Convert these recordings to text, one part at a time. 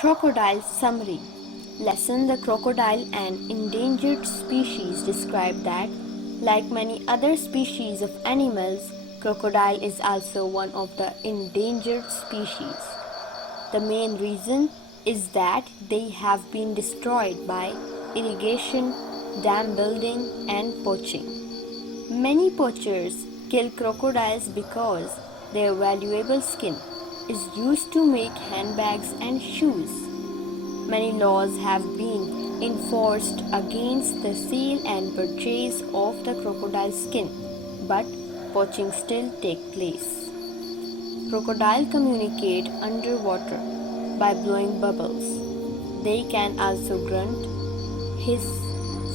Crocodile summary. Lesson: The crocodile, an endangered species, describe that, like many other species of animals, crocodile is also one of the endangered species. The main reason is that they have been destroyed by irrigation, dam building, and poaching. Many poachers kill crocodiles because their valuable skin is used to make handbags and shoes. Many laws have been enforced against the sale and purchase of the crocodile skin, but poaching still takes place. Crocodiles communicate underwater by blowing bubbles. They can also grunt, hiss,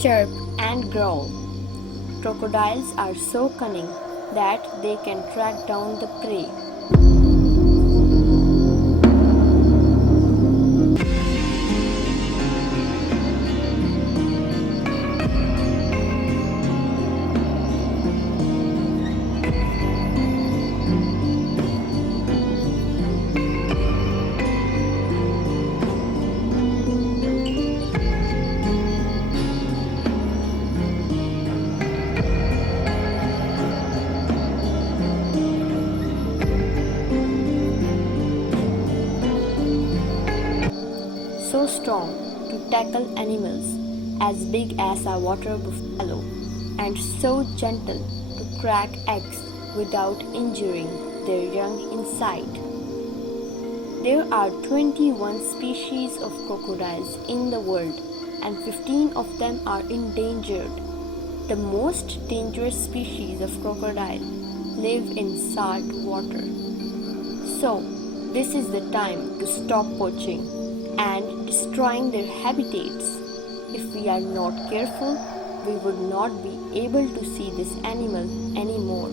chirp, and growl. Crocodiles are so cunning that they can track down the prey. So strong to tackle animals as big as a water buffalo, and so gentle to crack eggs without injuring their young inside. There are 21 species of crocodiles in the world, and 15 of them are endangered. The most dangerous species of crocodile live in salt water. So, this is the time to stop poaching and destroying their habitats. If we are not careful, we would not be able to see this animal anymore.